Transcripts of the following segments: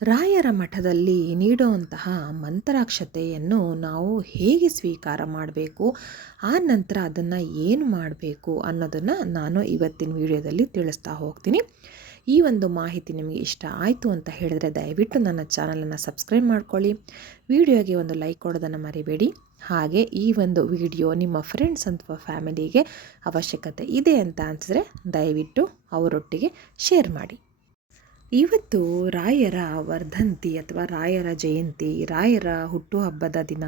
ರಾಯರ ಮಠದಲ್ಲಿ ನೀಡುವಂತಹ ಮಂತ್ರಾಕ್ಷತೆಯನ್ನು ನಾವು ಹೇಗೆ ಸ್ವೀಕಾರ ಮಾಡಬೇಕು, ಆ ನಂತರ ಅದನ್ನು ಏನು ಮಾಡಬೇಕು ಅನ್ನೋದನ್ನು ನಾನು ಇವತ್ತಿನ ವಿಡಿಯೋದಲ್ಲಿ ತಿಳಿಸ್ತಾ ಹೋಗ್ತೀನಿ. ಈ ಒಂದು ಮಾಹಿತಿ ನಿಮಗೆ ಇಷ್ಟ ಆಯಿತು ಅಂತ ಹೇಳಿದ್ರೆ ದಯವಿಟ್ಟು ನನ್ನ ಚಾನಲನ್ನು ಸಬ್ಸ್ಕ್ರೈಬ್ ಮಾಡ್ಕೊಳ್ಳಿ. ವಿಡಿಯೋಗೆ ಒಂದು ಲೈಕ್ ಕೊಡೋದನ್ನು ಮರಿಬೇಡಿ. ಹಾಗೆ ಈ ಒಂದು ವಿಡಿಯೋ ನಿಮ್ಮ ಫ್ರೆಂಡ್ಸ್ ಅಥವಾ ಫ್ಯಾಮಿಲಿಗೆ ಅವಶ್ಯಕತೆ ಇದೆ ಅಂತ ಅನಿಸಿದ್ರೆ ದಯವಿಟ್ಟು ಅವರೊಟ್ಟಿಗೆ ಶೇರ್ ಮಾಡಿ. ಇವತ್ತು ರಾಯರ ವರ್ಧಂತಿ ಅಥವಾ ರಾಯರ ಜಯಂತಿ, ರಾಯರ ಹುಟ್ಟುಹಬ್ಬದ ದಿನ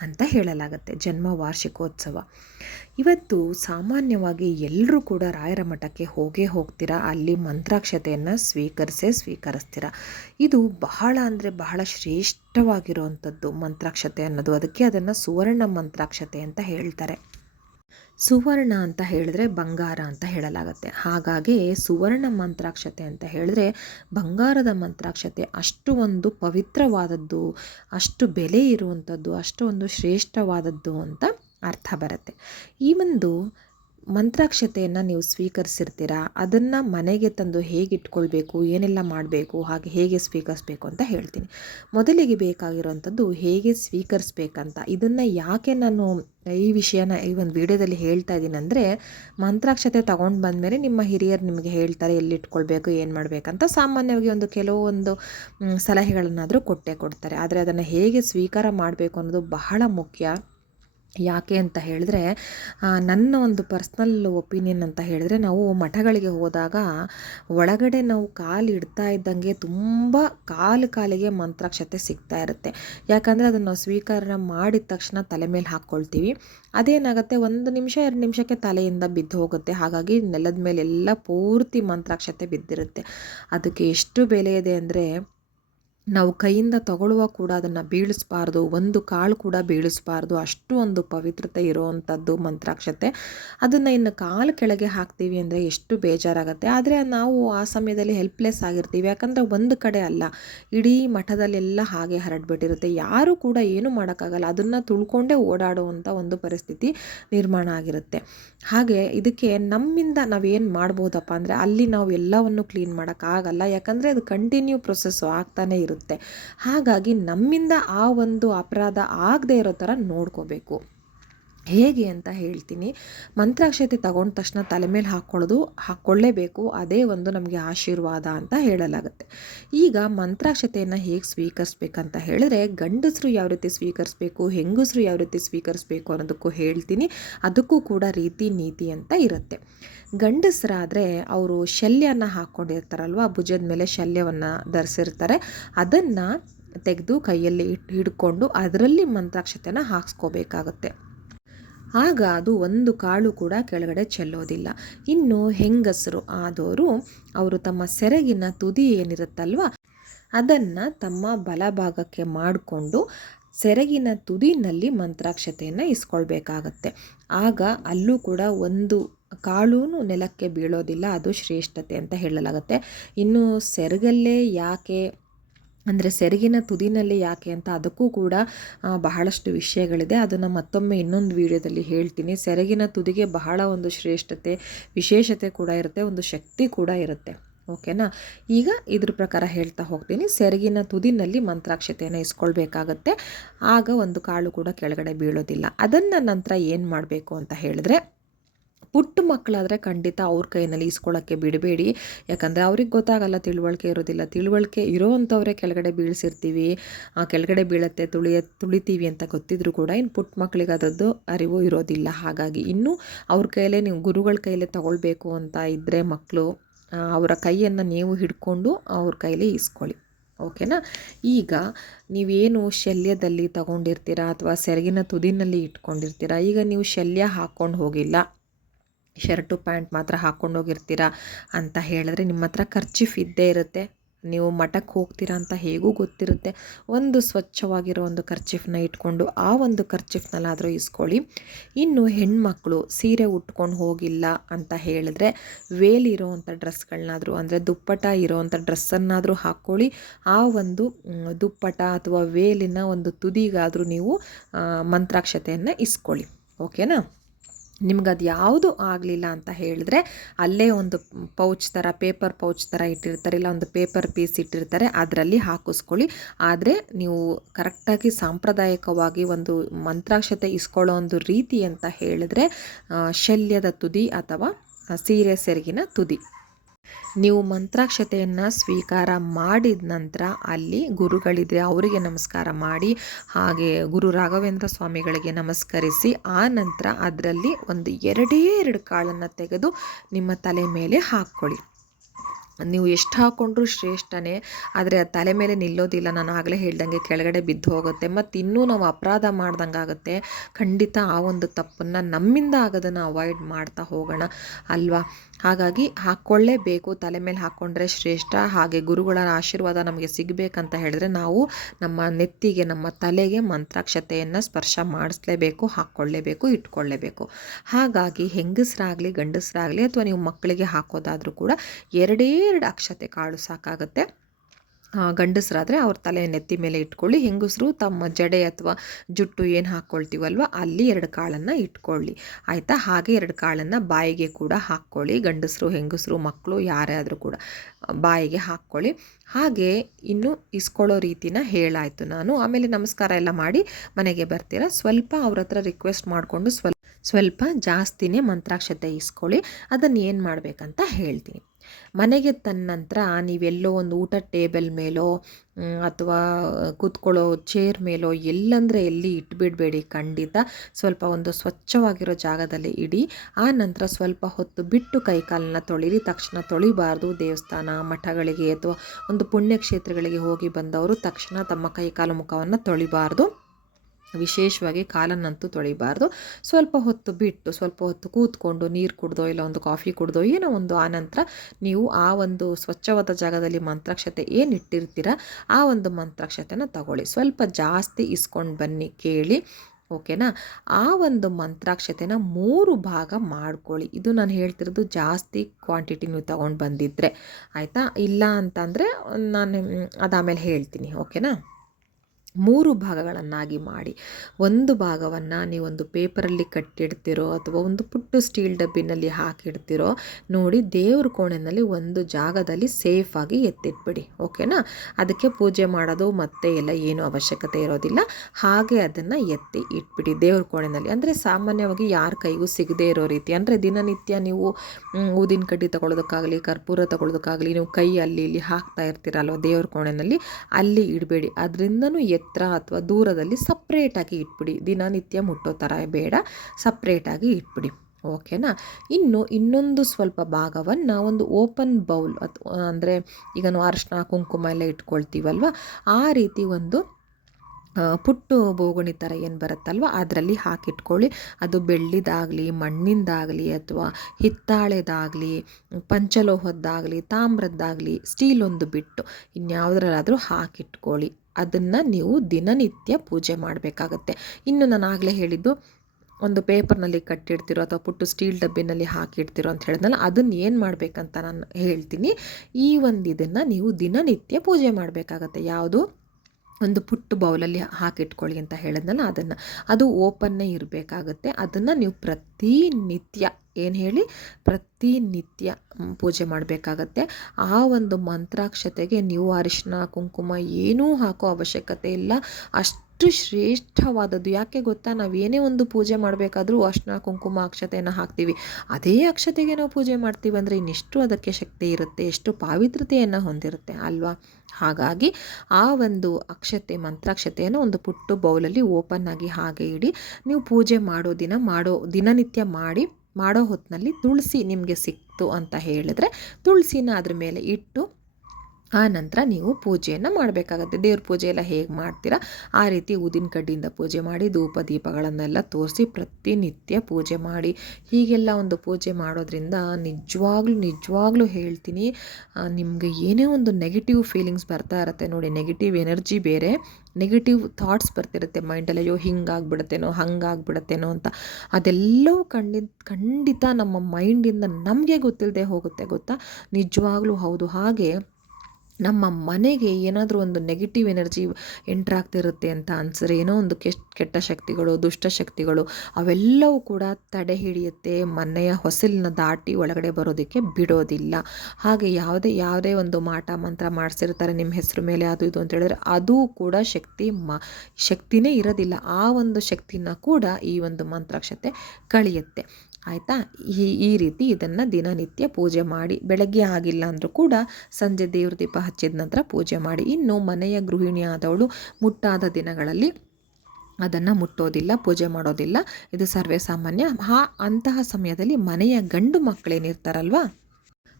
ಅಂತ ಹೇಳಲಾಗುತ್ತೆ, ಜನ್ಮ ವಾರ್ಷಿಕೋತ್ಸವ. ಇವತ್ತು ಸಾಮಾನ್ಯವಾಗಿ ಎಲ್ಲರೂ ಕೂಡ ರಾಯರ ಮಠಕ್ಕೆ ಹೋಗೇ ಹೋಗ್ತೀರಾ? ಅಲ್ಲಿ ಮಂತ್ರಾಕ್ಷತೆಯನ್ನು ಸ್ವೀಕರಿಸೇ ಸ್ವೀಕರಿಸ್ತೀರ? ಇದು ಬಹಳ ಅಂದರೆ ಬಹಳ ಶ್ರೇಷ್ಠವಾಗಿರುವಂಥದ್ದು ಮಂತ್ರಾಕ್ಷತೆ ಅನ್ನೋದು. ಅದಕ್ಕೆ ಅದನ್ನು ಸುವರ್ಣ ಮಂತ್ರಾಕ್ಷತೆ ಅಂತ ಹೇಳ್ತಾರೆ. ಸುವರ್ಣ ಅಂತ ಹೇಳಿದ್ರೆ ಬಂಗಾರ ಅಂತ ಹೇಳಲಾಗತ್ತೆ. ಹಾಗಾಗಿ ಸುವರ್ಣ ಮಂತ್ರಾಕ್ಷತೆ ಅಂತ ಹೇಳಿದ್ರೆ ಬಂಗಾರದ ಮಂತ್ರಾಕ್ಷತೆ ಅಷ್ಟು ಒಂದು ಪವಿತ್ರವಾದದ್ದು, ಅಷ್ಟು ಬೆಲೆ ಇರುವಂಥದ್ದು, ಅಷ್ಟು ಒಂದು ಶ್ರೇಷ್ಠವಾದದ್ದು ಅಂತ ಅರ್ಥ ಬರುತ್ತೆ. ಈ ಒಂದು ಮಂತ್ರಾಕ್ಷತೆಯನ್ನು ನೀವು ಸ್ವೀಕರಿಸಿರ್ತೀರಾ? ಅದನ್ನು ಮನೆಗೆ ತಂದು ಹೇಗೆ ಇಟ್ಕೊಳ್ಬೇಕು ಏನೆಲ್ಲ ಮಾಡಬೇಕು? ಹಾಗೆ ಹೇಗೆ ಸ್ವೀಕರಿಸ್ಬೇಕು ಅಂತ ಹೇಳ್ತೀನಿ. ಮೊದಲಿಗೆ ಬೇಕಾಗಿರುವಂಥದ್ದು ಹೇಗೆ ಸ್ವೀಕರಿಸ್ಬೇಕಂತ. ಇದನ್ನು ಯಾಕೆ ನಾನು ಈ ವಿಷಯನ ಈ ಒಂದು ವಿಡಿಯೋದಲ್ಲಿ ಹೇಳ್ತಾ ಇದ್ದೀನಿ ಅಂದರೆ, ಮಂತ್ರಾಕ್ಷತೆ ತೊಗೊಂಡು ಬಂದಮೇಲೆ ನಿಮ್ಮ ಹಿರಿಯರು ನಿಮಗೆ ಹೇಳ್ತಾರೆ ಎಲ್ಲಿ ಇಟ್ಕೊಳ್ಬೇಕು ಏನು ಮಾಡಬೇಕಂತ ಸಾಮಾನ್ಯವಾಗಿ ಒಂದು ಕೆಲವೊಂದು ಸಲಹೆಗಳನ್ನಾದರೂ ಕೊಟ್ಟೇ ಕೊಡ್ತಾರೆ. ಆದರೆ ಅದನ್ನು ಹೇಗೆ ಸ್ವೀಕಾರ ಮಾಡಬೇಕು ಅನ್ನೋದು ಬಹಳ ಮುಖ್ಯ. ಯಾಕೆ ಅಂತ ಹೇಳಿದ್ರೆ ನನ್ನ ಒಂದು ಪರ್ಸ್ನಲ್ ಒಪಿನಿಯನ್ ಅಂತ ಹೇಳಿದ್ರೆ, ನಾವು ಮಠಗಳಿಗೆ ಹೋದಾಗ ಒಳಗಡೆ ನಾವು ಕಾಲು ಇಡ್ತಾ ಇದ್ದಂಗೆ ತುಂಬ ಕಾಲು ಕಾಲಿಗೆ ಮಂತ್ರಾಕ್ಷತೆ ಸಿಗ್ತಾ ಇರುತ್ತೆ. ಯಾಕಂದರೆ ಅದನ್ನು ಸ್ವೀಕಾರ ಮಾಡಿದ ತಕ್ಷಣ ತಲೆ ಮೇಲೆ ಹಾಕ್ಕೊಳ್ತೀವಿ. ಅದೇನಾಗುತ್ತೆ, ಒಂದು ನಿಮಿಷ, ಎರಡು ನಿಮಿಷಕ್ಕೆ ತಲೆಯಿಂದ ಬಿದ್ದು ಹೋಗುತ್ತೆ. ಹಾಗಾಗಿ ನೆಲದ ಮೇಲೆಲ್ಲ ಪೂರ್ತಿ ಮಂತ್ರಾಕ್ಷತೆ ಬಿದ್ದಿರುತ್ತೆ. ಅದಕ್ಕೆ ಎಷ್ಟು ಬೆಲೆ ಇದೆ ಅಂದರೆ ನಾವು ಕೈಯಿಂದ ತಗೊಳ್ಳುವ ಕೂಡ ಅದನ್ನು ಬೀಳಿಸಬಾರ್ದು, ಒಂದು ಕಾಳು ಕೂಡ ಬೀಳಿಸಬಾರ್ದು, ಅಷ್ಟು ಒಂದು ಪವಿತ್ರತೆ ಇರೋವಂಥದ್ದು ಮಂತ್ರಾಕ್ಷತೆ. ಅದನ್ನು ಇನ್ನು ಕಾಲು ಕೆಳಗೆ ಹಾಕ್ತೀವಿ ಅಂದರೆ ಎಷ್ಟು ಬೇಜಾರಾಗುತ್ತೆ. ಆದರೆ ನಾವು ಆ ಸಮಯದಲ್ಲಿ ಹೆಲ್ಪ್ಲೆಸ್ ಆಗಿರ್ತೀವಿ. ಯಾಕಂದರೆ ಒಂದು ಕಡೆ ಅಲ್ಲ, ಇಡೀ ಮಠದಲ್ಲೆಲ್ಲ ಹಾಗೆ ಹರಡ್ಬಿಟ್ಟಿರುತ್ತೆ. ಯಾರೂ ಕೂಡ ಏನೂ ಮಾಡೋಕ್ಕಾಗಲ್ಲ. ಅದನ್ನು ತುಳ್ಕೊಂಡೇ ಓಡಾಡುವಂಥ ಒಂದು ಪರಿಸ್ಥಿತಿ ನಿರ್ಮಾಣ ಆಗಿರುತ್ತೆ. ಹಾಗೆ ಇದಕ್ಕೆ ನಮ್ಮಿಂದ ನಾವೇನು ಮಾಡ್ಬೋದಪ್ಪ ಅಂದರೆ ಅಲ್ಲಿ ನಾವು ಎಲ್ಲವನ್ನು ಕ್ಲೀನ್ ಮಾಡೋಕ್ಕಾಗಲ್ಲ. ಯಾಕಂದರೆ ಅದು ಕಂಟಿನ್ಯೂ ಪ್ರೊಸೆಸ್ಸು ಆಗ್ತಾನೆ ಇರುತ್ತೆ. ಹಾಗಾಗಿ ನಮ್ಮಿಂದ ಆ ಒಂದು ಅಪರಾಧ ಆಗದೆ ಇರೋ ಥರ ನೋಡ್ಕೋಬೇಕು. ಹೇಗೆ ಅಂತ ಹೇಳ್ತೀನಿ. ಮಂತ್ರಾಕ್ಷತೆ ತಗೊಂಡ ತಕ್ಷಣ ತಲೆ ಮೇಲೆ ಹಾಕ್ಕೊಳ್ಳೋದು, ಹಾಕ್ಕೊಳ್ಳೇಬೇಕು. ಅದೇ ಒಂದು ನಮಗೆ ಆಶೀರ್ವಾದ ಅಂತ ಹೇಳಲಾಗುತ್ತೆ. ಈಗ ಮಂತ್ರಾಕ್ಷತೆಯನ್ನು ಹೇಗೆ ಸ್ವೀಕರಿಸ್ಬೇಕಂತ ಹೇಳಿದ್ರೆ, ಗಂಡಸರು ಯಾವ ರೀತಿ ಸ್ವೀಕರಿಸ್ಬೇಕು, ಹೆಂಗಸರು ಯಾವ ರೀತಿ ಸ್ವೀಕರಿಸ್ಬೇಕು ಅನ್ನೋದಕ್ಕೂ ಹೇಳ್ತೀನಿ. ಅದಕ್ಕೂ ಕೂಡ ರೀತಿ ನೀತಿ ಅಂತ ಇರುತ್ತೆ. ಗಂಡಸರಾದರೆ ಅವರು ಶಲ್ಯನ ಹಾಕ್ಕೊಂಡಿರ್ತಾರಲ್ವ ಭುಜದ ಮೇಲೆ ಶಲ್ಯವನ್ನು ಧರಿಸಿರ್ತಾರೆ. ಅದನ್ನು ತೆಗೆದು ಕೈಯಲ್ಲಿ ಹಿಡ್ಕೊಂಡು ಅದರಲ್ಲಿ ಮಂತ್ರಾಕ್ಷತೆನ ಹಾಕ್ಸ್ಕೋಬೇಕಾಗತ್ತೆ. ಆಗ ಅದು ಒಂದು ಕಾಳು ಕೂಡ ಕೆಳಗಡೆ ಚೆಲ್ಲೋದಿಲ್ಲ. ಇನ್ನು ಹೆಂಗಸರು ಆದವರು ಅವರು ತಮ್ಮ ಸೆರಗಿನ ತುದಿ ಏನಿರುತ್ತಲ್ವ, ಅದನ್ನು ತಮ್ಮ ಬಲಭಾಗಕ್ಕೆ ಮಾಡಿಕೊಂಡು ಸೆರಗಿನ ತುದಿನಲ್ಲಿ ಮಂತ್ರಾಕ್ಷತೆಯನ್ನು ಇಸ್ಕೊಳ್ಬೇಕಾಗತ್ತೆ. ಆಗ ಅಲ್ಲೂ ಕೂಡ ಒಂದು ಕಾಳೂ ನೆಲಕ್ಕೆ ಬೀಳೋದಿಲ್ಲ, ಅದು ಶ್ರೇಷ್ಠತೆ ಅಂತ ಹೇಳಲಾಗುತ್ತೆ. ಇನ್ನು ಸೆರಗಲ್ಲೇ ಯಾಕೆ, ಅಂದರೆ ಸೆರಗಿನ ತುದಿನಲ್ಲಿ ಯಾಕೆ ಅಂತ ಅದಕ್ಕೂ ಕೂಡ ಬಹಳಷ್ಟು ವಿಷಯಗಳಿದೆ. ಅದನ್ನು ಮತ್ತೊಮ್ಮೆ ಇನ್ನೊಂದು ವಿಡಿಯೋದಲ್ಲಿ ಹೇಳ್ತೀನಿ. ಸೆರಗಿನ ತುದಿಗೆ ಬಹಳ ಒಂದು ಶ್ರೇಷ್ಠತೆ, ವಿಶೇಷತೆ ಕೂಡ ಇರುತ್ತೆ, ಒಂದು ಶಕ್ತಿ ಕೂಡ ಇರುತ್ತೆ. ಓಕೆನಾ? ಈಗ ಇದ್ರ ಪ್ರಕಾರ ಹೇಳ್ತಾ ಹೋಗ್ತೀನಿ. ಸೆರಗಿನ ತುದಿನಲ್ಲಿ ಮಂತ್ರಾಕ್ಷತೆಯನ್ನು ಇಸ್ಕೊಳ್ಬೇಕಾಗತ್ತೆ. ಆಗ ಒಂದು ಕಾಳು ಕೂಡ ಕೆಳಗಡೆ ಬೀಳೋದಿಲ್ಲ. ಅದನ್ನು ನಂತರ ಏನು ಮಾಡಬೇಕು ಅಂತ ಹೇಳಿದ್ರೆ ಪುಟ್ಟ ಮಕ್ಕಳಾದರೆ ಖಂಡಿತ ಅವ್ರ ಕೈಯಲ್ಲಿ ಇಸ್ಕೊಳ್ಳೋಕ್ಕೆ ಬಿಡಬೇಡಿ. ಯಾಕಂದರೆ ಅವ್ರಿಗೆ ಗೊತ್ತಾಗಲ್ಲ ತಿಳುವಳಿಕೆ ಇರೋದಿಲ್ಲ. ತಿಳುವಳಿಕೆ ಇರೋ ಕೆಳಗಡೆ ಬೀಳಿಸಿರ್ತೀವಿ. ಆ ಕೆಳಗಡೆ ಬೀಳತ್ತೆ ತುಳಿಯ ತುಳಿತೀವಿ ಅಂತ ಗೊತ್ತಿದ್ರು ಕೂಡ ಇನ್ನು ಪುಟ್ಟ ಮಕ್ಕಳಿಗೆ ಅದರದ್ದು ಅರಿವು ಇರೋದಿಲ್ಲ. ಹಾಗಾಗಿ ಇನ್ನೂ ಅವ್ರ ಕೈಯಲ್ಲೇ ನೀವು ಗುರುಗಳ ಕೈಯಲ್ಲೇ ತಗೊಳ್ಬೇಕು ಅಂತ ಇದ್ದರೆ ಮಕ್ಕಳು ಅವರ ಕೈಯನ್ನು ನೀವು ಹಿಡ್ಕೊಂಡು ಅವ್ರ ಕೈಲೇ ಇಸ್ಕೊಳ್ಳಿ ಓಕೆನಾ? ಈಗ ನೀವೇನು ಶಲ್ಯದಲ್ಲಿ ತಗೊಂಡಿರ್ತೀರಾ ಅಥವಾ ಸೆರಗಿನ ತುದಿನಲ್ಲಿ ಇಟ್ಕೊಂಡಿರ್ತೀರಾ? ಈಗ ನೀವು ಶಲ್ಯ ಹಾಕ್ಕೊಂಡು ಹೋಗಿಲ್ಲ. ಶರ್ಟು, ಪ್ಯಾಂಟ್ ಮಾತ್ರ ಹಾಕ್ಕೊಂಡು ಹೋಗಿರ್ತೀರಾ ಅಂತ ಹೇಳಿದ್ರೆ ನಿಮ್ಮ ಹತ್ರ ಖರ್ಚಿಫ್ ಇದ್ದೇ ಇರುತ್ತೆ. ನೀವು ಮಠಕ್ಕೆ ಹೋಗ್ತೀರಾ ಅಂತ ಹೇಗೂ ಗೊತ್ತಿರುತ್ತೆ. ಒಂದು ಸ್ವಚ್ಛವಾಗಿರೋ ಒಂದು ಖರ್ಚಿಫ್ನ ಇಟ್ಕೊಂಡು ಆ ಒಂದು ಖರ್ಚಿಫ್ನಲ್ಲಾದರೂ ಇನ್ನು ಹೆಣ್ಮಕ್ಳು ಸೀರೆ ಉಟ್ಕೊಂಡು ಹೋಗಿಲ್ಲ ಅಂತ ಹೇಳಿದ್ರೆ ವೇಲ್ ಇರೋವಂಥ ಡ್ರೆಸ್ಗಳನ್ನಾದರೂ ಅಂದರೆ ದುಪ್ಪಟ ಇರೋವಂಥ ಡ್ರೆಸ್ಸನ್ನಾದರೂ ಹಾಕ್ಕೊಳ್ಳಿ. ಆ ಒಂದು ದುಪ್ಪಟ ಅಥವಾ ವೇಲಿನ ಒಂದು ತುದಿಗಾದರೂ ನೀವು ಮಂತ್ರಾಕ್ಷತೆಯನ್ನು ಇಸ್ಕೊಳ್ಳಿ. ಓಕೆನಾ? ನಿಮ್ಗೆ ಅದು ಯಾವುದು ಆಗಲಿಲ್ಲ ಅಂತ ಹೇಳಿದ್ರೆ ಅಲ್ಲೇ ಒಂದು ಪೌಚ್ ಥರ ಪೇಪರ್ ಪೌಚ್ ಥರ ಇಟ್ಟಿರ್ತಾರೆ, ಇಲ್ಲ ಒಂದು ಪೇಪರ್ ಪೀಸ್ ಇಟ್ಟಿರ್ತಾರೆ, ಅದರಲ್ಲಿ ಹಾಕಿಸ್ಕೊಳ್ಳಿ. ಆದರೆ ನೀವು ಕರೆಕ್ಟಾಗಿ ಸಾಂಪ್ರದಾಯಿಕವಾಗಿ ಒಂದು ಮಂತ್ರಾಕ್ಷತೆ ಇಸ್ಕೊಳ್ಳೋ ಒಂದು ರೀತಿ ಅಂತ ಹೇಳಿದ್ರೆ ಶಲ್ಯದ ತುದಿ ಅಥವಾ ಸೀರೆ ಸೆರಗಿನ ತುದಿ. ನೀವು ಮಂತ್ರಾಕ್ಷತೆಯನ್ನು ಸ್ವೀಕಾರ ಮಾಡಿದ ನಂತರ ಅಲ್ಲಿ ಗುರುಗಳಿದ್ರೆ ಅವರಿಗೆ ನಮಸ್ಕಾರ ಮಾಡಿ, ಹಾಗೆ ಗುರು ರಾಘವೇಂದ್ರ ಸ್ವಾಮಿಗಳಿಗೆ ನಮಸ್ಕರಿಸಿ, ಆ ನಂತರ ಅದರಲ್ಲಿ ಒಂದು ಎರಡೇ ಎರಡು ಕಾಳನ್ನು ತೆಗೆದು ನಿಮ್ಮ ತಲೆ ಮೇಲೆ ಹಾಕ್ಕೊಳ್ಳಿ. ನೀವು ಎಷ್ಟು ಹಾಕ್ಕೊಂಡ್ರೂ ಶ್ರೇಷ್ಠನೇ, ಆದರೆ ಆ ತಲೆ ಮೇಲೆ ನಿಲ್ಲೋದಿಲ್ಲ, ನಾನು ಆಗಲೇ ಹೇಳ್ದಂಗೆ ಕೆಳಗಡೆ ಬಿದ್ದು ಹೋಗುತ್ತೆ. ಮತ್ತು ಇನ್ನೂ ನಾವು ಅಪರಾಧ ಮಾಡ್ದಂಗೆ ಆಗುತ್ತೆ. ಖಂಡಿತ ಆ ಒಂದು ತಪ್ಪನ್ನು ನಮ್ಮಿಂದ ಆಗೋದನ್ನು ಅವಾಯ್ಡ್ ಮಾಡ್ತಾ ಹೋಗೋಣ ಅಲ್ವಾ? ಹಾಗಾಗಿ ಹಾಕ್ಕೊಳ್ಳೇಬೇಕು, ತಲೆ ಮೇಲೆ ಹಾಕ್ಕೊಂಡ್ರೆ ಶ್ರೇಷ್ಠ, ಹಾಗೆ ಗುರುಗಳ ಆಶೀರ್ವಾದ ನಮಗೆ ಸಿಗಬೇಕಂತ ಹೇಳಿದ್ರೆ ನಾವು ನಮ್ಮ ನೆತ್ತಿಗೆ, ನಮ್ಮ ತಲೆಗೆ ಮಂತ್ರಾಕ್ಷತೆಯನ್ನು ಸ್ಪರ್ಶ ಮಾಡಿಸ್ಲೇಬೇಕು, ಹಾಕ್ಕೊಳ್ಳೇಬೇಕು, ಇಟ್ಕೊಳ್ಳೇಬೇಕು. ಹಾಗಾಗಿ ಹೆಂಗಸರಾಗಲಿ, ಗಂಡಸರಾಗಲಿ ಅಥವಾ ನೀವು ಮಕ್ಕಳಿಗೆ ಹಾಕೋದಾದರೂ ಕೂಡ ಎರಡೇ ಎರಡು ಅಕ್ಷತೆ ಕಾಳು ಸಾಕಾಗುತ್ತೆ. ಗಂಡಸರಾದರೆ ಅವ್ರ ತಲೆ ನೆತ್ತಿ ಮೇಲೆ ಇಟ್ಕೊಳ್ಳಿ. ಹೆಂಗಸರು ತಮ್ಮ ಜಡೆ ಅಥವಾ ಜುಟ್ಟು ಏನು ಹಾಕ್ಕೊಳ್ತೀವಲ್ವ ಅಲ್ಲಿ ಎರಡು ಕಾಳನ್ನು ಇಟ್ಕೊಳ್ಳಿ. ಆಯಿತಾ? ಹಾಗೆ ಎರಡು ಕಾಳನ್ನು ಬಾಯಿಗೆ ಕೂಡ ಹಾಕ್ಕೊಳ್ಳಿ. ಗಂಡಸರು, ಹೆಂಗಸರು ಮಕ್ಕಳು ಯಾರೇ ಆದರೂ ಕೂಡ ಬಾಯಿಗೆ ಹಾಕ್ಕೊಳ್ಳಿ. ಹಾಗೆ ಇನ್ನು ಇಸ್ಕೊಳ್ಳೋ ರೀತಿನ ಹೇಳಾಯಿತು ನಾನು. ಆಮೇಲೆ ನಮಸ್ಕಾರ ಎಲ್ಲ ಮಾಡಿ ಮನೆಗೆ ಬರ್ತೀರಾ? ಸ್ವಲ್ಪ ಅವ್ರ ಹತ್ರ ರಿಕ್ವೆಸ್ಟ್ ಮಾಡಿಕೊಂಡು ಸ್ವಲ್ಪ ಸ್ವಲ್ಪ ಜಾಸ್ತಿನೇ ಮಂತ್ರಾಕ್ಷತೆ ಇಸ್ಕೊಳ್ಳಿ. ಅದನ್ನು ಏನು ಮಾಡಬೇಕಂತ ಹೇಳ್ತೀನಿ. ಮನೆಗೆ ತಂದ ನಂತರ ನೀವೆಲ್ಲೋ ಒಂದು ಊಟ ಟೇಬಲ್ ಮೇಲೋ ಅಥವಾ ಕೂತ್ಕೊಳ್ಳೋ ಚೇರ್ ಮೇಲೋ, ಎಲ್ಲಂದರೆ ಎಲ್ಲಿ ಇಟ್ಬಿಡಬೇಡಿ ಖಂಡಿತ. ಸ್ವಲ್ಪ ಒಂದು ಸ್ವಚ್ಛವಾಗಿರೋ ಜಾಗದಲ್ಲಿ ಇಡಿ. ಆ ನಂತರ ಸ್ವಲ್ಪ ಹೊತ್ತು ಬಿಟ್ಟು ಕೈಕಾಲನ್ನ ತೊಳಿರಿ. ತಕ್ಷಣ ತೊಳಿಬಾರ್ದು. ದೇವಸ್ಥಾನ, ಮಠಗಳಿಗೆ ಅಥವಾ ಒಂದು ಪುಣ್ಯಕ್ಷೇತ್ರಗಳಿಗೆ ಹೋಗಿ ಬಂದವರು ತಕ್ಷಣ ತಮ್ಮ ಕೈಕಾಲು ಮುಖವನ್ನು ತೊಳಿಬಾರ್ದು. ವಿಶೇಷವಾಗಿ ಕಾಲನ್ನಂತೂ ತೊಳಿಬಾರ್ದು. ಸ್ವಲ್ಪ ಹೊತ್ತು ಬಿಟ್ಟು, ಸ್ವಲ್ಪ ಹೊತ್ತು ಕೂತ್ಕೊಂಡು ನೀರು ಕುಡ್ದೋ ಇಲ್ಲ ಒಂದು ಕಾಫಿ ಕುಡ್ದೋ ಏನೋ ಒಂದು ಆನಂತರ ನೀವು ಆ ಒಂದು ಸ್ವಚ್ಛವಾದ ಜಾಗದಲ್ಲಿ ಮಂತ್ರಾಕ್ಷತೆ ಏನು ಇಟ್ಟಿರ್ತೀರ, ಆ ಒಂದು ಮಂತ್ರಾಕ್ಷತೆನ ತಗೊಳ್ಳಿ. ಸ್ವಲ್ಪ ಜಾಸ್ತಿ ಇಸ್ಕೊಂಡು ಬನ್ನಿ ಕೇಳಿ, ಓಕೆನಾ? ಆ ಒಂದು ಮಂತ್ರಾಕ್ಷತೆನ ಮೂರು ಭಾಗ ಮಾಡ್ಕೊಳ್ಳಿ. ಇದು ನಾನು ಹೇಳ್ತಿರೋದು ಜಾಸ್ತಿ ಕ್ವಾಂಟಿಟಿ ನೀವು ತೊಗೊಂಡು ಬಂದಿದ್ದರೆ ಆಯಿತಾ? ಇಲ್ಲ ಅಂತಂದರೆ ನಾನು ಅದಾಮೇಲೆ ಹೇಳ್ತೀನಿ, ಓಕೆನಾ? ಮೂರು ಭಾಗಗಳನ್ನಾಗಿ ಮಾಡಿ. ಒಂದು ಭಾಗವನ್ನು ನೀವೊಂದು ಪೇಪರಲ್ಲಿ ಕಟ್ಟಿಡ್ತಿರೋ ಅಥವಾ ಒಂದು ಪುಟ್ಟು ಸ್ಟೀಲ್ ಡಬ್ಬಿನಲ್ಲಿ ಹಾಕಿಡ್ತಿರೋ ನೋಡಿ ದೇವ್ರ ಕೋಣೆಯಲ್ಲಿ ಒಂದು ಜಾಗದಲ್ಲಿ ಸೇಫಾಗಿ ಎತ್ತಿಟ್ಬಿಡಿ. ಓಕೆನಾ? ಅದಕ್ಕೆ ಪೂಜೆ ಮಾಡೋದು ಮತ್ತೆ ಎಲ್ಲ ಏನು ಅವಶ್ಯಕತೆ ಇರೋದಿಲ್ಲ. ಹಾಗೆ ಅದನ್ನು ಎತ್ತಿ ಇಟ್ಬಿಡಿ ದೇವ್ರ ಕೋಣೆಯಲ್ಲಿ. ಅಂದರೆ ಸಾಮಾನ್ಯವಾಗಿ ಯಾರ ಕೈಗೂ ಸಿಗದೇ ಇರೋ ರೀತಿ. ಅಂದರೆ ದಿನನಿತ್ಯ ನೀವು ಊದಿನ ಕಡ್ಡಿ ತಗೊಳ್ಳೋದಕ್ಕಾಗಲಿ ಕರ್ಪೂರ ತಗೊಳ್ಳೋದಕ್ಕಾಗಲಿ ನೀವು ಕೈ ಅಲ್ಲಿ ಇಲ್ಲಿ ಹಾಕ್ತಾ ಇರ್ತೀರಲ್ವ ದೇವ್ರ ಕೋಣೆಯಲ್ಲಿ, ಅಲ್ಲಿ ಇಡಬೇಡಿ. ಅದರಿಂದನೂ ಎತ್ತಿ ಹತ್ರ ಅಥವಾ ದೂರದಲ್ಲಿ ಸಪ್ರೇಟಾಗಿ ಇಟ್ಬಿಡಿ. ದಿನನಿತ್ಯ ಮುಟ್ಟೋ ಥರ ಬೇಡ ಸಪ್ರೇಟಾಗಿ ಇಟ್ಬಿಡಿ. ಓಕೆನಾ ಇನ್ನು ಇನ್ನೊಂದು ಸ್ವಲ್ಪ ಭಾಗವನ್ನು ಒಂದು ಓಪನ್ ಬೌಲ್ ಅಥವಾ ಅಂದರೆ ಈಗ ನಾವು ಅರಿಶಿನ ಕುಂಕುಮ ಎಲ್ಲ ಇಟ್ಕೊಳ್ತೀವಲ್ವ? ಆ ರೀತಿ ಒಂದು ಪುಟ್ಟು ಬೋಗುಣಿ ಥರ ಏನು ಬರುತ್ತಲ್ವ? ಅದರಲ್ಲಿ ಹಾಕಿಟ್ಕೊಳ್ಳಿ. ಅದು ಬೆಳ್ಳಿದಾಗಲಿ, ಮಣ್ಣಿಂದಾಗಲಿ ಅಥವಾ ಹಿತ್ತಾಳೆದಾಗಲಿ, ಪಂಚಲೋಹದ್ದಾಗಲಿ, ತಾಮ್ರದ್ದಾಗಲಿ ಸ್ಟೀಲ್ ಒಂದು ಬಿಟ್ಟು ಇನ್ಯಾವುದ್ರಲ್ಲಾದರೂ ಹಾಕಿಟ್ಕೊಳ್ಳಿ. ಅದನ್ನು ನೀವು ದಿನನಿತ್ಯ ಪೂಜೆ ಮಾಡಬೇಕಾಗತ್ತೆ. ಇನ್ನು ನಾನು ಆಗಲೇ ಹೇಳಿದ್ದು, ಒಂದು ಪೇಪರ್ನಲ್ಲಿ ಕಟ್ಟಿಡ್ತಿರೋ ಅಥವಾ ಪುಟ್ಟು ಸ್ಟೀಲ್ ಡಬ್ಬಿನಲ್ಲಿ ಹಾಕಿಡ್ತಿರೋ ಅಂತ ಹೇಳಿದ್ನಲ್ಲ, ಅದನ್ನು ಏನು ಮಾಡಬೇಕಂತ ನಾನು ಹೇಳ್ತೀನಿ. ಈ ಒಂದು ಇದನ್ನು ನೀವು ದಿನನಿತ್ಯ ಪೂಜೆ ಮಾಡಬೇಕಾಗತ್ತೆ. ಯಾವುದು? ಒಂದು ಪುಟ್ಟು ಬೌಲಲ್ಲಿ ಹಾಕಿಟ್ಕೊಳ್ಳಿ ಅಂತ ಹೇಳಿದ್ನಲ್ಲ ಅದನ್ನು. ಅದು ಓಪನ್ನೇ ಇರಬೇಕಾಗುತ್ತೆ. ಅದನ್ನು ನೀವು ಪ್ರತಿನಿತ್ಯ ಏನು ಹೇಳಿ? ಪ್ರತಿನಿತ್ಯ ಪೂಜೆ ಮಾಡಬೇಕಾಗತ್ತೆ. ಆ ಒಂದು ಮಂತ್ರಾಕ್ಷತೆಗೆ ನೀವು ಅರಿಶಿನ, ಕುಂಕುಮ ಏನೂ ಹಾಕೋ ಅವಶ್ಯಕತೆ ಇಲ್ಲ. ಅಷ್ಟು ಶ್ರೇಷ್ಠವಾದದ್ದು. ಯಾಕೆ ಗೊತ್ತಾ? ನಾವು ಏನೇ ಒಂದು ಪೂಜೆ ಮಾಡಬೇಕಾದ್ರೂ ಅರ್ಶಿನ, ಕುಂಕುಮ ಅಕ್ಷತೆಯನ್ನು ಹಾಕ್ತೀವಿ. ಅದೇ ಅಕ್ಷತೆಗೆ ನಾವು ಪೂಜೆ ಮಾಡ್ತೀವಿ ಅಂದರೆ ಇನ್ನೆಷ್ಟು ಅದಕ್ಕೆ ಶಕ್ತಿ ಇರುತ್ತೆ? ಎಷ್ಟು ಪಾವಿತ್ರತೆಯನ್ನು ಹೊಂದಿರುತ್ತೆ ಅಲ್ವಾ? ಹಾಗಾಗಿ ಆ ಒಂದು ಅಕ್ಷತೆ, ಮಂತ್ರಾಕ್ಷತೆಯನ್ನು ಒಂದು ಪುಟ್ಟು ಬೌಲಲ್ಲಿ ಓಪನ್ ಆಗಿ ಹಾಗೆ ಇಡಿ. ನೀವು ಪೂಜೆ ಮಾಡೋ ದಿನ ಮಾಡೋ, ದಿನನಿತ್ಯ ಮಾಡಿ, ಮಾಡೋ ಹೊತ್ತಿನಲ್ಲಿ ತುಳಸಿ ನಿಮಗೆ ಸಿಕ್ತು ಅಂತ ಹೇಳಿದ್ರೆ ತುಳಸಿನ ಅದ್ರ ಮೇಲೆ ಇಟ್ಟು ಆ ನಂತರ ನೀವು ಪೂಜೆಯನ್ನು ಮಾಡಬೇಕಾಗತ್ತೆ. ದೇವ್ರ ಪೂಜೆ ಎಲ್ಲ ಹೇಗೆ ಮಾಡ್ತೀರಾ? ಆ ರೀತಿ ಊದಿನ ಕಡ್ಡಿಯಿಂದ ಪೂಜೆ ಮಾಡಿ, ಧೂಪ ದೀಪಗಳನ್ನೆಲ್ಲ ತೋರಿಸಿ ಪ್ರತಿನಿತ್ಯ ಪೂಜೆ ಮಾಡಿ. ಹೀಗೆಲ್ಲ ಒಂದು ಪೂಜೆ ಮಾಡೋದ್ರಿಂದ ನಿಜವಾಗ್ಲೂ ನಿಜವಾಗ್ಲೂ ಹೇಳ್ತೀನಿ ನಿಮಗೆ ಏನೇ ಒಂದು ನೆಗೆಟಿವ್ ಫೀಲಿಂಗ್ಸ್ ಬರ್ತಾ ಇರುತ್ತೆ ನೋಡಿ. ನೆಗೆಟಿವ್ ಎನರ್ಜಿ ಬೇರೆ ನೆಗೆಟಿವ್ ಥಾಟ್ಸ್ ಬರ್ತಿರುತ್ತೆ ಮೈಂಡಲ್ಲಿ ಅಯ್ಯೋ, ಹಿಂಗಾಗ್ಬಿಡುತ್ತೇನೋ, ಹಂಗಾಗ್ಬಿಡುತ್ತೇನೋ ಅಂತ. ಅದೆಲ್ಲವೂ ಖಂಡಿತ ಖಂಡಿತ ನಮ್ಮ ಮೈಂಡಿಂದ ನಮಗೆ ಗೊತ್ತಿಲ್ಲದೆ ಹೋಗುತ್ತೆ ಗೊತ್ತಾ? ನಿಜವಾಗ್ಲೂ ಹೌದು. ಹಾಗೆ ನಮ್ಮ ಮನೆಗೆ ಏನಾದರೂ ಒಂದು ನೆಗೆಟಿವ್ ಎನರ್ಜಿ ಎಂಟ್ರಾಗ್ತಿರುತ್ತೆ ಅಂತ ಅನ್ಸಿದ್ರೆ ಏನೋ ಒಂದು ಕೆಟ್ ಕೆಟ್ಟ ಶಕ್ತಿಗಳು, ದುಷ್ಟ ಶಕ್ತಿಗಳು ಅವೆಲ್ಲವೂ ಕೂಡ ತಡೆ ಹಿಡಿಯುತ್ತೆ, ಮನೆಯ ಹೊಸಲಿನ ದಾಟಿ ಒಳಗಡೆ ಬರೋದಕ್ಕೆ ಬಿಡೋದಿಲ್ಲ. ಹಾಗೆ ಯಾವುದೇ ಯಾವುದೇ ಒಂದು ಮಾಟ, ಮಂತ್ರ ಮಾಡಿಸಿರ್ತಾರೆ ನಿಮ್ಮ ಹೆಸರು ಮೇಲೆ ಅದು ಇದು ಅಂತ ಹೇಳಿದ್ರೆ ಅದು ಕೂಡ ಶಕ್ತಿ ಮ, ಶಕ್ತಿನೇ ಇರೋದಿಲ್ಲ. ಆ ಒಂದು ಶಕ್ತಿನ ಕೂಡ ಈ ಒಂದು ಮಂತ್ರಾಕ್ಷತೆ ಕಳಿಯುತ್ತೆ. ಆಯಿತಾ? ಈ ಈ ರೀತಿ ಇದನ್ನು ದಿನನಿತ್ಯ ಪೂಜೆ ಮಾಡಿ, ಬೆಳಗ್ಗೆ ಆಗಿಲ್ಲ ಅಂದರೂ ಕೂಡ ಸಂಜೆ ದೇವ್ರ ದೀಪ ಹಚ್ಚಿದ ನಂತರ ಪೂಜೆ ಮಾಡಿ. ಇನ್ನು ಮನೆಯ ಗೃಹಿಣಿ ಆದವಳು ಮುಟ್ಟಾದ ದಿನಗಳಲ್ಲಿ ಅದನ್ನು ಮುಟ್ಟೋದಿಲ್ಲ, ಪೂಜೆ ಮಾಡೋದಿಲ್ಲ. ಇದು ಸರ್ವೇ ಸಾಮಾನ್ಯ. ಆ, ಅಂತಹ ಸಮಯದಲ್ಲಿ ಮನೆಯ ಗಂಡು ಮಕ್ಕಳೇನಿರ್ತಾರಲ್ವ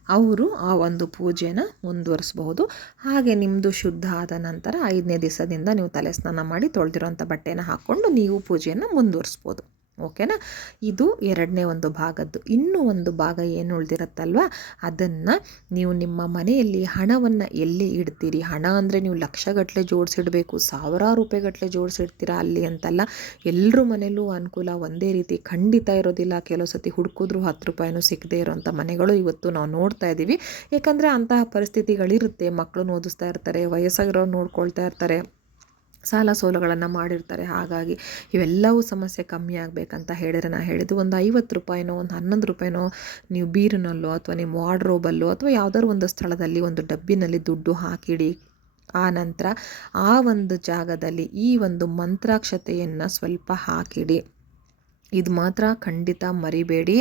ಅವರು ಆ ಒಂದು ಪೂಜೆನ ಮುಂದುವರಿಸ್ಬಹುದು. ಹಾಗೆ ನಿಮ್ಮದು ಶುದ್ಧ ಆದ ನಂತರ ಐದನೇ ದಿವಸದಿಂದ ನೀವು ತಲೆ ಸ್ನಾನ ಮಾಡಿ ತೊಳೆದಿರುವಂಥ ಬಟ್ಟೆನ ಹಾಕ್ಕೊಂಡು ನೀವು ಪೂಜೆಯನ್ನು ಮುಂದುವರಿಸ್ಬೋದು. ಓಕೆನಾ? ಇದು ಎರಡನೇ ಒಂದು ಭಾಗದ್ದು. ಇನ್ನೂ ಒಂದು ಭಾಗ ಏನು ಉಳಿದಿರತ್ತಲ್ವ? ಅದನ್ನು ನೀವು ನಿಮ್ಮ ಮನೆಯಲ್ಲಿ ಹಣವನ್ನು ಎಲ್ಲಿ ಇಡ್ತೀರಿ? ಹಣ ಅಂದರೆ ನೀವು ಲಕ್ಷಗಟ್ಟಲೆ ಜೋಡಿಸಿಡಬೇಕು, ಸಾವಿರಾರು ರೂಪಾಯಿಗಟ್ಟಲೆ ಜೋಡಿಸಿಡ್ತೀರಾ ಅಲ್ಲಿ ಅಂತಲ್ಲ ಎಲ್ಲರ ಮನೆಯಲ್ಲೂ ಅನುಕೂಲ ಒಂದೇ ರೀತಿ ಖಂಡಿತ ಇರೋದಿಲ್ಲ. ಕೆಲವು ಸತಿ ಹುಡುಕಿದ್ರು ಹತ್ತು ರೂಪಾಯಿನೂ ಸಿಗದೇ ಇರೋಂಥ ಮನೆಗಳು ಇವತ್ತು ನಾವು ನೋಡ್ತಾ ಇದ್ದೀವಿ ಯಾಕಂದರೆ ಅಂತಹ ಪರಿಸ್ಥಿತಿಗಳಿರುತ್ತೆ. ಮಕ್ಕಳು ಓದಿಸ್ತಾ ಇರ್ತಾರೆ, ವಯಸ್ಸಾಗಿರೋರು ನೋಡ್ಕೊಳ್ತಾ ಇರ್ತಾರೆ. ಸಾಲ ಸೋಲುಗಳನ್ನು ಮಾಡಿರ್ತಾರೆ. ಹಾಗಾಗಿ ಇವೆಲ್ಲವೂ ಸಮಸ್ಯೆ ಕಮ್ಮಿ ಆಗಬೇಕಂತ ಹೇಳಿದರೆ ನಾನು ಹೇಳಿದ್ದು ಒಂದು ಐವತ್ತು ರೂಪಾಯಿನೋ, ಒಂದು ಹನ್ನೊಂದು ರೂಪಾಯಿನೋ ನೀವು ಬೀರಿನಲ್ಲೋ ಅಥವಾ ನಿಮ್ಮ ವಾರ್ಡ್ರೋಬಲ್ಲೋ ಅಥವಾ ಯಾವುದಾದ್ರು ಒಂದು ಸ್ಥಳದಲ್ಲಿ ಒಂದು ಡಬ್ಬಿನಲ್ಲಿ ದುಡ್ಡು ಹಾಕಿಡಿ. ಆ ನಂತರ ಆ ಒಂದು ಜಾಗದಲ್ಲಿ ಈ ಒಂದು ಮಂತ್ರಾಕ್ಷತೆಯನ್ನು ಸ್ವಲ್ಪ ಹಾಕಿಡಿ. ಇದು ಮಾತ್ರ ಖಂಡಿತ ಮರಿಬೇಡಿ.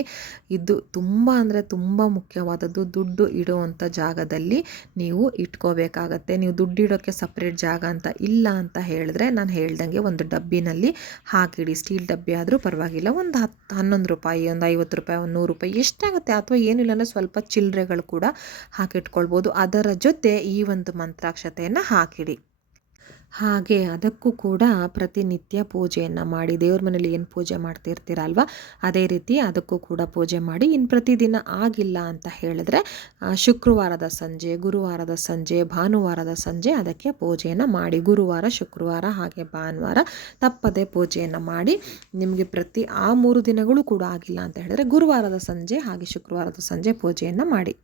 ಇದು ತುಂಬ ಅಂದರೆ ತುಂಬ ಮುಖ್ಯವಾದದ್ದು ದುಡ್ಡು ಇಡುವಂಥ ಜಾಗದಲ್ಲಿ ನೀವು ಇಟ್ಕೋಬೇಕಾಗತ್ತೆ. ನೀವು ದುಡ್ಡು ಇಡೋಕ್ಕೆ ಸಪ್ರೇಟ್ ಜಾಗ ಅಂತ ಇಲ್ಲ ಅಂತ ಹೇಳಿದ್ರೆ ನಾನು ಹೇಳ್ದಂಗೆ ಒಂದು ಡಬ್ಬಿನಲ್ಲಿ ಹಾಕಿಡಿ. ಸ್ಟೀಲ್ ಡಬ್ಬಿ ಆದರೂ ಪರವಾಗಿಲ್ಲ. ಒಂದು ಹತ್ತು ಹನ್ನೊಂದು ರೂಪಾಯಿ, ಒಂದು ಐವತ್ತು ರೂಪಾಯಿ, ಒಂದು ನೂರು ರೂಪಾಯಿ ಎಷ್ಟಾಗುತ್ತೆ? ಅಥವಾ ಏನಿಲ್ಲ ಅಂದರೆ ಸ್ವಲ್ಪ ಚಿಲ್ಲರೆಗಳು ಕೂಡ ಹಾಕಿಟ್ಕೊಳ್ಬೋದು. ಅದರ ಜೊತೆ ಈ ಒಂದು ಮಂತ್ರಾಕ್ಷತೆಯನ್ನು ಹಾಕಿಡಿ. ಹಾಗೆ ಅದಕ್ಕೂ ಕೂಡ ಪ್ರತಿನಿತ್ಯ ಪೂಜೆಯನ್ನು ಮಾಡಿ, ದೇವ್ರ ಮನೇಲಿ ಏನು ಪೂಜೆ ಮಾಡ್ತಿರ್ತೀರಲ್ವ, ಅದೇ ರೀತಿ ಅದಕ್ಕೂ ಕೂಡ ಪೂಜೆ ಮಾಡಿ ಇನ್ನು ಪ್ರತಿದಿನ ಆಗಿಲ್ಲ ಅಂತ ಹೇಳಿದ್ರೆ ಶುಕ್ರವಾರದ ಸಂಜೆ, ಗುರುವಾರದ ಸಂಜೆ, ಭಾನುವಾರದ ಸಂಜೆ ಅದಕ್ಕೆ ಪೂಜೆಯನ್ನು ಮಾಡಿ, ಗುರುವಾರ, ಶುಕ್ರವಾರ ಹಾಗೆ ಭಾನುವಾರ ತಪ್ಪದೆ ಪೂಜೆಯನ್ನು ಮಾಡಿ, ನಿಮಗೆ ಪ್ರತಿ ಆ ಮೂರು ದಿನಗಳು ಕೂಡ ಆಗಿಲ್ಲ ಅಂತ ಹೇಳಿದ್ರೆ ಗುರುವಾರದ ಸಂಜೆ ಹಾಗೆ ಶುಕ್ರವಾರದ ಸಂಜೆ ಪೂಜೆಯನ್ನು ಮಾಡಿ.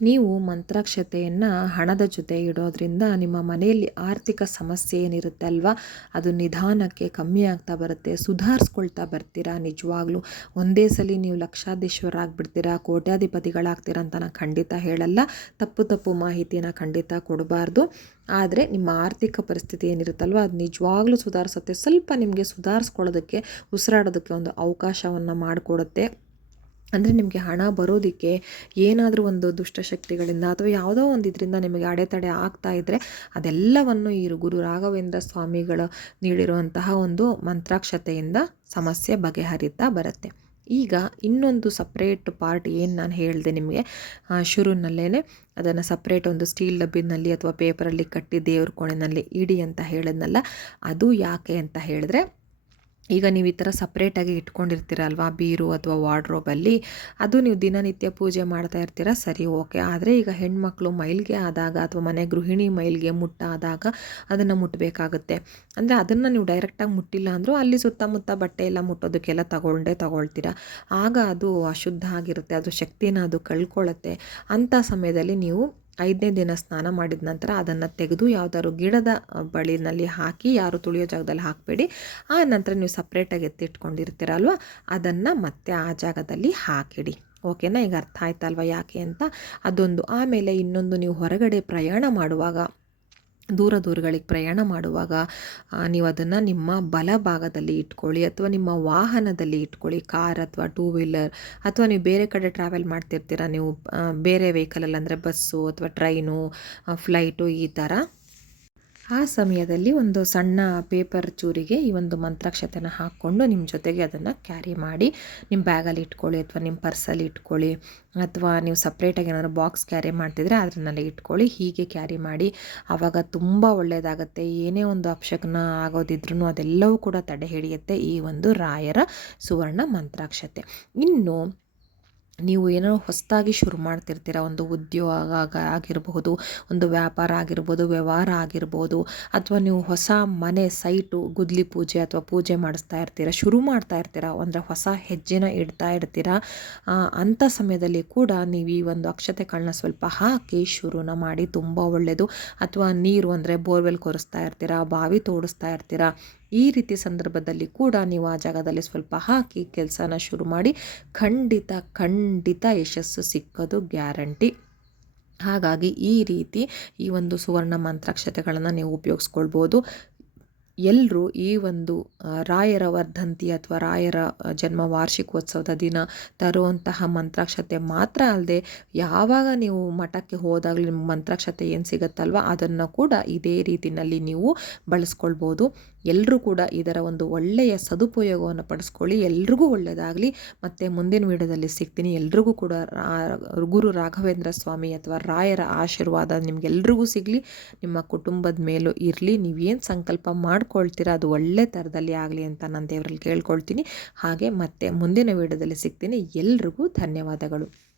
ನೀವು ಮಂತ್ರಾಕ್ಷತೆಯನ್ನು ಹಣದ ಜೊತೆ ಇಡೋದ್ರಿಂದ ನಿಮ್ಮ ಮನೆಯಲ್ಲಿ ಆರ್ಥಿಕ ಸಮಸ್ಯೆ ಏನಿರುತ್ತೆ ಅಲ್ವಾ ಅದು ನಿಧಾನಕ್ಕೆ ಕಮ್ಮಿ ಆಗ್ತಾ ಬರುತ್ತೆ, ಸುಧಾರಿಸ್ಕೊಳ್ತಾ ಬರ್ತೀರಾ? ನಿಜವಾಗ್ಲೂ ಒಂದೇ ಸಲ ನೀವು ಲಕ್ಷಾಧೀಶ್ವರಾಗ್ಬಿಡ್ತೀರಾ ಕೋಟ್ಯಾಧಿಪತಿಗಳಾಗ್ತೀರಾ ಅಂತ ನಾನು ಖಂಡಿತ ಹೇಳಲ್ಲ. ತಪ್ಪು ತಪ್ಪು ಮಾಹಿತಿನ ಖಂಡಿತ ಕೊಡಬಾರ್ದು. ಆದರೆ ನಿಮ್ಮ ಆರ್ಥಿಕ ಪರಿಸ್ಥಿತಿ ಏನಿರುತ್ತಲ್ವ, ಅದು ನಿಜವಾಗ್ಲೂ ಸುಧಾರಿಸುತ್ತೆ. ಸ್ವಲ್ಪ ನಿಮಗೆ ಸುಧಾರಿಸ್ಕೊಳ್ಳೋದಕ್ಕೆ, ಉಸಿರಾಡೋದಕ್ಕೆ ಒಂದು ಅವಕಾಶವನ್ನು ಮಾಡಿಕೊಡುತ್ತೆ. ಅಂದರೆ ನಿಮಗೆ ಹಣ ಬರೋದಕ್ಕೆ ಏನಾದರೂ ಒಂದು ದುಷ್ಟಶಕ್ತಿಗಳಿಂದ ಅಥವಾ ಯಾವುದೋ ಒಂದು ಇದರಿಂದ ನಿಮಗೆ ಅಡೆತಡೆ ಆಗ್ತಾ ಇದ್ದರೆ ಅದೆಲ್ಲವನ್ನು ಈ ಗುರು ರಾಘವೇಂದ್ರ ಸ್ವಾಮಿಗಳು ನೀಡಿರುವಂತಹ ಒಂದು ಮಂತ್ರಾಕ್ಷತೆಯಿಂದ ಸಮಸ್ಯೆ ಬಗೆಹರಿತಾ ಬರುತ್ತೆ. ಈಗ ಇನ್ನೊಂದು ಸಪ್ರೇಟ್ ಪಾರ್ಟ್ ಏನು ನಾನು ಹೇಳಿದೆ ನಿಮಗೆ? ಶುರುನಲ್ಲೇ ಅದನ್ನು ಸಪ್ರೇಟ್ ಒಂದು ಸ್ಟೀಲ್ ಡಬ್ಬಿನಲ್ಲಿ ಅಥವಾ ಪೇಪರಲ್ಲಿ ಕಟ್ಟಿ ದೇವ್ರ ಕೋಣೆನಲ್ಲಿ ಇಡಿ ಅಂತ ಹೇಳಿದ್ನಲ್ಲ, ಅದು ಯಾಕೆ ಅಂತ ಹೇಳಿದ್ರೆ ಈಗ ನೀವು ಈ ಥರ ಸಪ್ರೇಟಾಗಿ ಇಟ್ಕೊಂಡಿರ್ತೀರಲ್ವಾ? ಬೀರು ಅಥವಾ ವಾರ್ಡ್ರೋಬಲ್ಲಿ ಅದು ನೀವು ದಿನನಿತ್ಯ ಪೂಜೆ ಮಾಡ್ತಾ ಇರ್ತೀರ? ಸರಿ ಓಕೆ ಆದರೆ ಈಗ ಹೆಣ್ಮಕ್ಳು ಮೈಲ್ಗೆ ಆದಾಗ ಅಥವಾ ಮನೆ ಗೃಹಿಣಿ ಮೈಲ್ಗೆ ಮುಟ್ಟಾದಾಗ ಅದನ್ನು ಮುಟ್ಟಬೇಕಾಗುತ್ತೆ ಅಂದರೆ ಅದನ್ನು ನೀವು ಡೈರೆಕ್ಟಾಗಿ ಮುಟ್ಟಿಲ್ಲ ಅಂದರೂ ಅಲ್ಲಿ ಸುತ್ತಮುತ್ತ ಬಟ್ಟೆ ಎಲ್ಲ ಮುಟ್ಟೋದಕ್ಕೆಲ್ಲ ತಗೊಂಡೇ ತಗೊಳ್ತೀರ? ಆಗ ಅದು ಅಶುದ್ಧ ಆಗಿರುತ್ತೆ, ಅದು ಶಕ್ತಿನ ಅದು ಕಳ್ಕೊಳ್ಳುತ್ತೆ ಅಂಥ ಸಮಯದಲ್ಲಿ ನೀವು ಐದನೇ ದಿನ ಸ್ನಾನ ಮಾಡಿದ ನಂತರ ಅದನ್ನು ತೆಗೆದು ಯಾವುದಾದ್ರು ಗಿಡದ ಬಳಿನಲ್ಲಿ ಹಾಕಿ ಯಾರು ತುಳಿಯೋ ಜಾಗದಲ್ಲಿ ಹಾಕಬೇಡಿ. ಆ ನಂತರ ನೀವು ಸಪ್ರೇಟಾಗಿ ಎತ್ತಿಟ್ಕೊಂಡಿರ್ತೀರಲ್ವ? ಅದನ್ನು ಮತ್ತೆ ಆ ಜಾಗದಲ್ಲಿ ಹಾಕಿಡಿ. ಓಕೆನಾ? ಈಗ ಅರ್ಥ ಆಯ್ತಲ್ವ ಯಾಕೆ ಅಂತ? ಅದೊಂದು. ಆಮೇಲೆ ಇನ್ನೊಂದು ನೀವು ಹೊರಗಡೆ ಪ್ರಯಾಣ ಮಾಡುವಾಗ ದೂರ ದೂರಗಳಿಗೆ ಪ್ರಯಾಣ ಮಾಡುವಾಗ ನೀವು ಅದನ್ನು ನಿಮ್ಮ ಬಲಭಾಗದಲ್ಲಿ ಇಟ್ಕೊಳ್ಳಿ ಅಥವಾ ನಿಮ್ಮ ವಾಹನದಲ್ಲಿ ಇಟ್ಕೊಳ್ಳಿ. ಕಾರ್ ಅಥವಾ ಟೂ ವೀಲರ್ ಅಥವಾ ನೀವು ಬೇರೆ ಕಡೆ ಟ್ರಾವೆಲ್ ಮಾಡ್ತಿರ್ತೀರ, ನೀವು ಬೇರೆ ವೆಹಿಕಲಲ್ಲಿ ಅಂದರೆ ಬಸ್ಸು ಅಥವಾ ಟ್ರೈನು ಫ್ಲೈಟು ಈ ಥರ ಆ ಸಮಯದಲ್ಲಿ ಒಂದು ಸಣ್ಣ ಪೇಪರ್ ಚೂರಿಗೆ ಈ ಒಂದು ಮಂತ್ರಾಕ್ಷತೆನ ಹಾಕ್ಕೊಂಡು ನಿಮ್ಮ ಜೊತೆಗೆ ಅದನ್ನು ಕ್ಯಾರಿ ಮಾಡಿ ನಿಮ್ಮ ಬ್ಯಾಗಲ್ಲಿ ಇಟ್ಕೊಳ್ಳಿ ಅಥವಾ ನಿಮ್ಮ ಪರ್ಸಲ್ಲಿ ಇಟ್ಕೊಳ್ಳಿ ಅಥವಾ ನೀವು ಸಪ್ರೇಟಾಗಿ ಏನಾದ್ರು ಬಾಕ್ಸ್ ಕ್ಯಾರಿ ಮಾಡ್ತಿದ್ರೆ ಅದನ್ನೆಲ್ಲ ಇಟ್ಕೊಳ್ಳಿ, ಹೀಗೆ ಕ್ಯಾರಿ ಮಾಡಿ ಆವಾಗ ತುಂಬ ಒಳ್ಳೆಯದಾಗುತ್ತೆ ಏನೇ ಒಂದು ಅಪಶಕನ ಆಗೋದಿದ್ರೂ ಅದೆಲ್ಲವೂ ಕೂಡ ತಡೆ ಹಿಡಿಯುತ್ತೆ ಈ ಒಂದು ರಾಯರ ಸುವರ್ಣ ಮಂತ್ರಾಕ್ಷತೆ. ಇನ್ನು ನೀವು ಏನೋ ಹೊಸದಾಗಿ ಶುರು ಮಾಡ್ತಿರ್ತೀರ, ಒಂದು ಉದ್ಯೋಗ ಆಗಿರಬಹುದು, ಒಂದು ವ್ಯಾಪಾರ ಆಗಿರ್ಬೋದು, ವ್ಯವಹಾರ ಆಗಿರ್ಬೋದು, ಅಥವಾ ನೀವು ಹೊಸ ಮನೆ, ಸೈಟು, ಗುದ್ಲಿ ಪೂಜೆ ಅಥವಾ ಪೂಜೆ ಮಾಡಿಸ್ತಾ ಇರ್ತೀರ, ಶುರು ಮಾಡ್ತಾ ಇರ್ತೀರ, ಅಂದರೆ ಹೊಸ ಹೆಜ್ಜೆನ ಇಡ್ತಾ ಇರ್ತೀರ ಅಂಥ ಸಮಯದಲ್ಲಿ ಕೂಡ ನೀವು ಈ ಒಂದು ಅಕ್ಷತೆಗಳನ್ನ ಸ್ವಲ್ಪ ಹಾಕಿ ಶುರುನ ಮಾಡಿ ತುಂಬ ಒಳ್ಳೆಯದು ಅಥವಾ ನೀರು ಅಂದರೆ ಬೋರ್ವೆಲ್ ಕೊರೆಸ್ತಾ ಇರ್ತೀರ, ಬಾವಿ ತೋಡಿಸ್ತಾ ಇರ್ತೀರ ಈ ರೀತಿ ಸಂದರ್ಭದಲ್ಲಿ ಕೂಡ ನೀವು ಆ ಜಾಗದಲ್ಲಿ ಸ್ವಲ್ಪ ಹಾಕಿ ಕೆಲಸನ ಶುರು ಮಾಡಿ ಖಂಡಿತ ಖಂಡಿತ ಯಶಸ್ಸು ಸಿಕ್ಕೋದು ಗ್ಯಾರಂಟಿ. ಹಾಗಾಗಿ ಈ ರೀತಿ ಈ ಒಂದು ಸುವರ್ಣ ಮಂತ್ರಾಕ್ಷತೆಗಳನ್ನು ನೀವು ಉಪಯೋಗಿಸ್ಕೊಳ್ಬೋದು. ಎಲ್ಲರೂ ಈ ಒಂದು ರಾಯರ ವರ್ಧಂತಿ ಅಥವಾ ರಾಯರ ಜನ್ಮ ವಾರ್ಷಿಕೋತ್ಸವದ ದಿನ ತರುವಂತಹ ಮಂತ್ರಾಕ್ಷತೆ ಮಾತ್ರ ಅಲ್ಲದೆ ಯಾವಾಗ ನೀವು ಮಠಕ್ಕೆ ಹೋದಾಗಲೂ ನಿಮ್ಮ ಮಂತ್ರಾಕ್ಷತೆ ಏನು ಸಿಗುತ್ತಲ್ವ ಅದನ್ನು ಕೂಡ ಇದೇ ರೀತಿಯಲ್ಲಿ ನೀವು ಬಳಸ್ಕೊಳ್ಬೋದು. ಎಲ್ಲರೂ ಕೂಡ ಇದರ ಒಂದು ಒಳ್ಳೆಯ ಸದುಪಯೋಗವನ್ನು ಪಡಿಸ್ಕೊಳ್ಳಿ. ಎಲ್ರಿಗೂ ಒಳ್ಳೆಯದಾಗಲಿ ಮತ್ತು ಮುಂದಿನ ವಿಡಿಯೋದಲ್ಲಿ ಸಿಗ್ತೀನಿ. ಎಲ್ರಿಗೂ ಕೂಡ ಗುರು ರಾಘವೇಂದ್ರ ಸ್ವಾಮಿ ಅಥವಾ ರಾಯರ ಆಶೀರ್ವಾದ ನಿಮಗೆಲ್ರಿಗೂ ಸಿಗಲಿ. ನಿಮ್ಮ ಕುಟುಂಬದ ಮೇಲೂ ಇರಲಿ. ನೀವೇನು ಸಂಕಲ್ಪ ಮಾಡ್ಕೊಳ್ತೀರಾ ಅದು ಒಳ್ಳೆ ಥರದಲ್ಲಿ ಆಗಲಿ ಅಂತ ನಾನು ದೇವರಲ್ಲಿ ಕೇಳ್ಕೊಳ್ತೀನಿ. ಹಾಗೆ ಮತ್ತೆ ಮುಂದಿನ ವಿಡಿಯೋದಲ್ಲಿ ಸಿಗ್ತೀನಿ. ಎಲ್ರಿಗೂ ಧನ್ಯವಾದಗಳು.